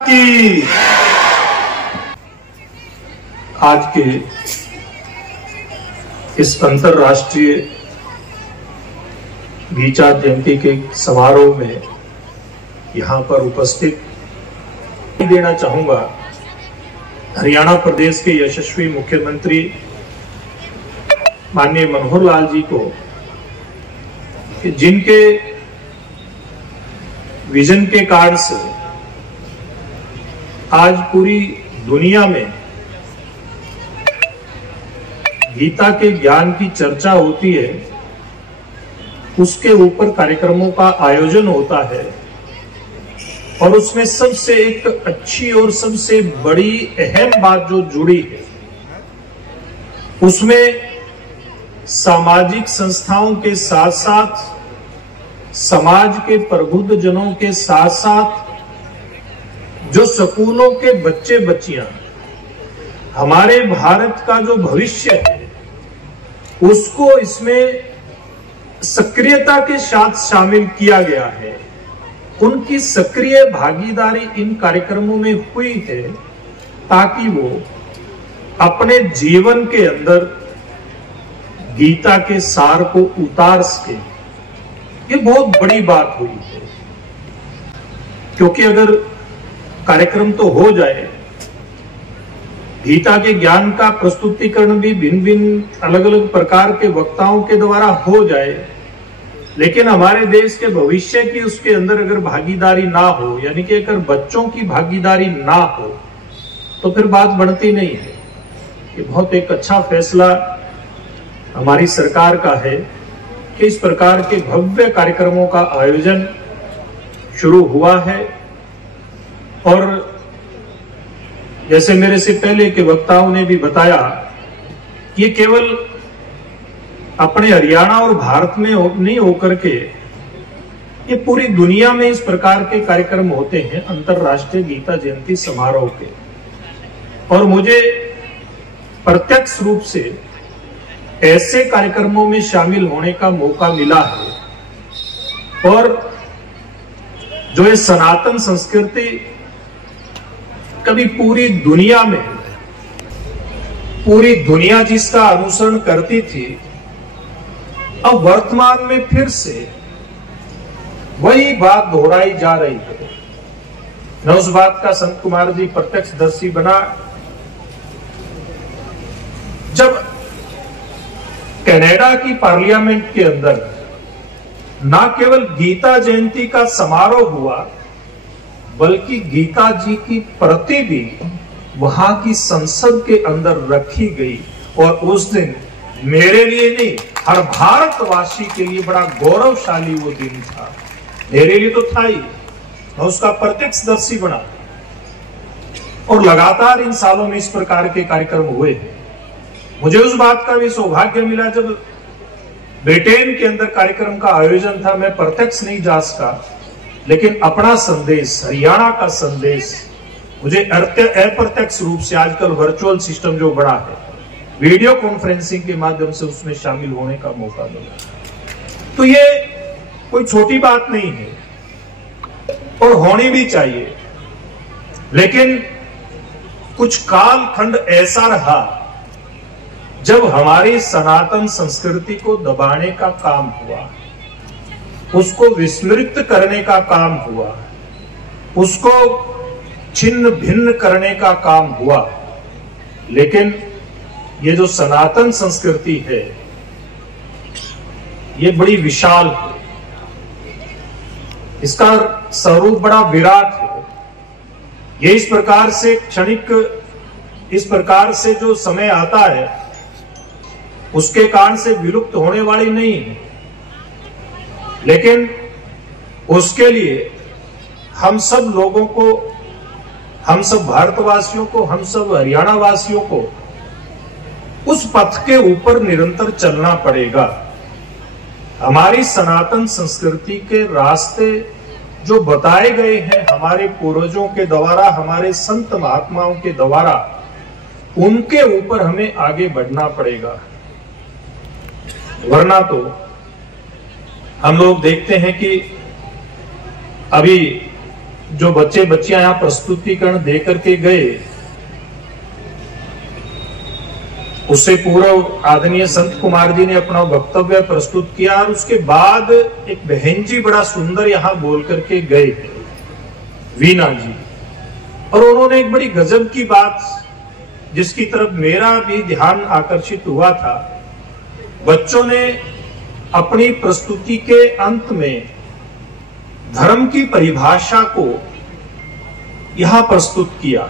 कि आज के इस अंतरराष्ट्रीय गीता जयंती के समारोह में यहाँ पर उपस्थित देना चाहूंगा हरियाणा प्रदेश के यशस्वी मुख्यमंत्री माननीय मनोहर लाल जी को, कि जिनके विजन के कारण से आज पूरी दुनिया में गीता के ज्ञान की चर्चा होती है, उसके ऊपर कार्यक्रमों का आयोजन होता है और उसमें सबसे एक अच्छी और सबसे बड़ी अहम बात जो जुड़ी है, उसमें सामाजिक संस्थाओं के साथ साथ समाज के प्रबुद्ध जनों के साथ साथ जो स्कूलों के बच्चे बच्चियां, हमारे भारत का जो भविष्य है उसको इसमें सक्रियता के साथ शामिल किया गया है। उनकी सक्रिय भागीदारी इन कार्यक्रमों में हुई है ताकि वो अपने जीवन के अंदर गीता के सार को उतार सके। ये बहुत बड़ी बात हुई है, क्योंकि अगर कार्यक्रम तो हो जाए, गीता के ज्ञान का प्रस्तुतिकरण भी भिन्न भिन्न अलग अलग प्रकार के वक्ताओं के द्वारा हो जाए, लेकिन हमारे देश के भविष्य की उसके अंदर अगर भागीदारी ना हो, यानी कि अगर बच्चों की भागीदारी ना हो, तो फिर बात बढ़ती नहीं है। ये बहुत एक अच्छा फैसला हमारी सरकार का है कि इस प्रकार के भव्य कार्यक्रमों का आयोजन शुरू हुआ है। और जैसे मेरे से पहले के वक्ताओं ने भी बताया, ये केवल अपने हरियाणा और भारत में नहीं होकर के ये पूरी दुनिया में इस प्रकार के कार्यक्रम होते हैं अंतरराष्ट्रीय गीता जयंती समारोह के। और मुझे प्रत्यक्ष रूप से ऐसे कार्यक्रमों में शामिल होने का मौका मिला है। और जो ये सनातन संस्कृति कभी पूरी दुनिया जिसका अनुसरण करती थी, अब वर्तमान में फिर से वही बात दोहराई जा रही है। मैं उस बात का संत कुमार जी प्रत्यक्षदर्शी बना जब कनाडा की पार्लियामेंट के अंदर न केवल गीता जयंती का समारोह हुआ, बल्कि गीता जी की प्रति भी वहां की संसद के अंदर रखी गई। और उस दिन मेरे लिए नहीं, हर भारतवासी के लिए बड़ा गौरवशाली वो दिन था। मेरे लिए तो था ही, मैं उसका प्रत्यक्षदर्शी बना। और लगातार इन सालों में इस प्रकार के कार्यक्रम हुए हैं। मुझे उस बात का भी सौभाग्य मिला जब ब्रिटेन के अंदर कार्यक्रम का आयोजन था, मैं प्रत्यक्ष नहीं जा सका, लेकिन अपना संदेश, हरियाणा का संदेश मुझे अप्रत्यक्ष रूप से आजकल वर्चुअल सिस्टम जो बड़ा है, वीडियो कॉन्फ्रेंसिंग के माध्यम से उसमें शामिल होने का मौका मिला। तो ये कोई छोटी बात नहीं है और होनी भी चाहिए। लेकिन कुछ कालखंड ऐसा रहा जब हमारी सनातन संस्कृति को दबाने का काम हुआ, उसको विस्मृत करने का काम हुआ, उसको छिन्न भिन्न करने का काम हुआ। लेकिन ये जो सनातन संस्कृति है, ये बड़ी विशाल है, इसका स्वरूप बड़ा विराट है। ये इस प्रकार से क्षणिक, इस प्रकार से जो समय आता है उसके कारण से विलुप्त होने वाली नहीं है। लेकिन उसके लिए हम सब लोगों को, हम सब भारतवासियों को, हम सब हरियाणा वासियों को उस पथ के ऊपर निरंतर चलना पड़ेगा। हमारी सनातन संस्कृति के रास्ते जो बताए गए हैं हमारे पूर्वजों के द्वारा, हमारे संत महात्माओं के द्वारा, उनके ऊपर हमें आगे बढ़ना पड़ेगा। वरना तो हम लोग देखते हैं कि अभी जो बच्चे बच्चियां यहां प्रस्तुतिकरण दे करके गए, उससे पूर्व आदरणीय संत कुमार जी ने अपना वक्तव्य प्रस्तुत किया और उसके बाद एक बहन जी बड़ा सुंदर यहां बोल करके गए, वीना जी, और उन्होंने एक बड़ी गजब की बात जिसकी तरफ मेरा भी ध्यान आकर्षित हुआ था। बच्चों ने अपनी प्रस्तुति के अंत में धर्म की परिभाषा को यहां प्रस्तुत किया।